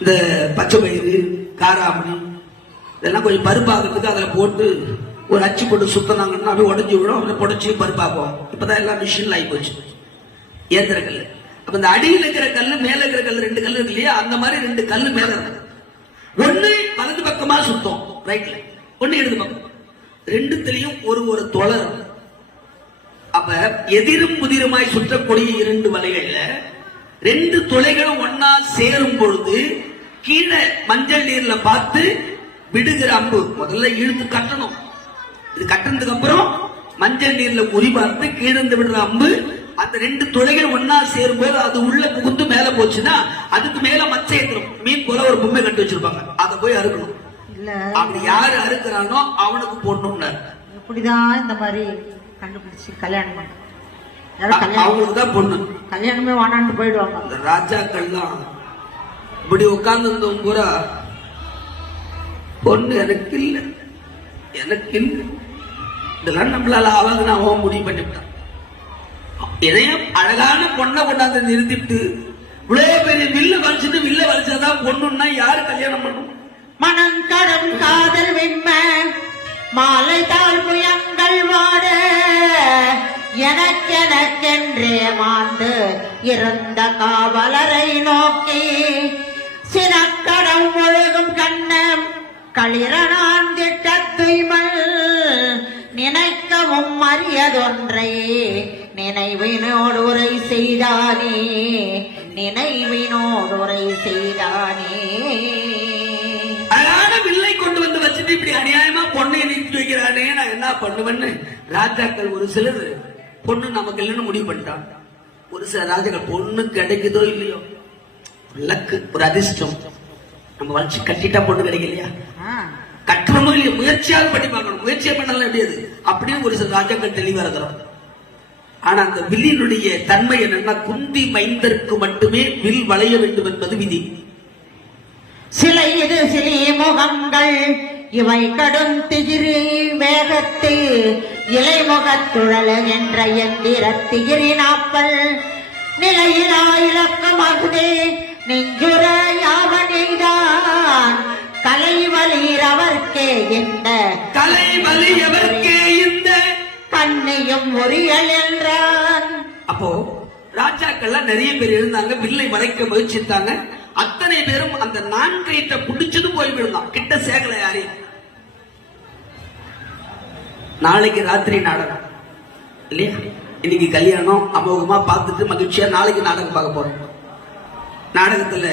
இந்த பச்சை பயிறு காராமணி இதெல்லாம் கொஞ்சம் பருப்பாகிறதுக்கு அதில் போட்டு ஒரு அச்சு போட்டு சுத்தினாங்கன்னா அப்படியே உடஞ்சி விடும், அப்படியே புடச்சி பருப்பாக்குவோம். இப்பதான் எல்லாம் மிஷின்ல ஆகி போச்சு, ஏந்திர கல். அப்ப இந்த அடியில் இருக்கிற கல்லு மேல இருக்கிற கல் ரெண்டு கல் இருக்கு இல்லையா, அந்த மாதிரி ரெண்டு கல்லு மேல இருக்கு. ஒண்ணு வலது பக்கமா சுத்தம் ரைட்ல, ஒண்ணு இடது பக்கம், ரெண்டுத்திலையும் ஒரு ஒரு தொலை. அப்ப எதிரும் முதிருமாய் சுற்றக்கூடிய இரண்டு வலைகள்ல ரெண்டு துளைகளும் ஒன்னா சேரும் பொழுது கீழே மஞ்சள் நீர்ல பார்த்து விடுகிற அம்பு முதல்ல இழுத்து கட்டணும். இது கட்டினதுக்கு அப்புறம் மஞ்சள் நீர்ல குறி பார்த்து கீழே விடுற அம்பு அந்த ரெண்டு துளைகள் ஒன்னா சேரும் போது அது உள்ள புகுந்து மேல போச்சுன்னா அதுக்கு மேல மச்சை ஏற்றணும். மீன் போல ஒரு பொம்மை கட்டி வச்சிருப்பாங்க, அதை போய் அறுக்கணும். அப்படி யாரு அறுக்கிறானோ அவனுக்கு போடணும்னு. இப்படிதான் இந்த மாதிரி கண்டுபிடிச்சு கல்யாணம் பண்ண அவங்களுக்கு தான் பொண்ணு. கல்யாணமே வானான்னு போயிடுவாங்க. அந்த ராஜாக்கள்லாம் இப்படி உட்கார்ந்து இருந்தவங்க பூரா பொண்ணு எனக்கு இல்லை எனக்கு இல்லை, இதெல்லாம் நம்மளால ஆவாதுன்னு அவன் முடிவு பண்ணிவிட்டான். இதையும் அழகான பொண்ணை கொண்டாந்து நிறுத்திட்டு இவ்வளவு பெரிய வில்ல வலிச்சுட்டு வில்ல வலிச்சாதான் பொண்ணுன்னா யாரு கல்யாணம் பண்ணும்? மனம் கடும் காதல் விம்ம மாலை தாழ் புயங்கள் வாட எனக்கெனக்கென்றே மாண்டு இருந்த காவலரை நோக்கி சினக்கடம் ஒழுகும் கண்ணம் களிரனான் திட்ட தூய்மல் நினைக்கவும் அறியதொன்றை நினைவினோடு உரை செய்தானே நினைவினோடு உரை செய்தானே. அழகான வில்லை கொண்டு வந்து வச்சுட்டு இப்படி அநியாயமா பொண்ணை நிறுத்தி வைக்கிறானே, நான் என்ன பண்ணுவேன்னு ராஜாக்கள் ஒரு சிலர் பொண்ணு நமக்கு இல்லைன்னு முடிவு பண்ணிட்டான். ஒரு சில ராஜாக்கள் பொண்ணு கிடைக்குதோ இல்லையோ லக்கு ஒரு அதிர்ஷ்டம், நம்ம வச்சு கட்டிட்டா பொண்ணு கிடைக்கலையா, கட்டுறமோ இல்லையா முயற்சியாக பண்ணி பார்க்கணும், முயற்சியா பண்ணலாம் எப்படியாது அப்படின்னு ஒரு சில ராஜாக்கள் தெளிவா இருக்கிறோம். ஆனா அந்த வில்லினுடைய தன்மை என்னன்னா குந்தி மைந்தருக்கு மட்டுமே வில் வளைய வேண்டும் என்பது விதி. சிலை இது சிலி முகங்கள் இவை கடும் திகிரி வேகத்து இலைமுகத்துழல் என்ற எந்திர திகிரி நாப்பல் நிலையிலா இலக்கமாகுதே நெஞ்சுர யாவனைதான் கலைவலீர் அவர்க்கே இந்த கலைவலி எவர்க்கே இந்த கண்ணையும் முறியல் என்றான். அப்போ ராஜாக்கள்லாம் நிறைய பேர் இருந்தாங்க, வில்லை வளைக்க முயற்சித்தாங்க. அத்தனை பேரும் அந்த நான்கைட்ட புடிச்சது போய் விழுந்தான், கிட்ட சேகல யாரையும். நாளைக்கு ராத்திரி நாடகம் இல்லையா, இன்னைக்கு கல்யாணம் அமோகமா பார்த்துட்டு மகிழ்ச்சியா நாளைக்கு நாடகம் பார்க்க போறோம். நாடகத்துல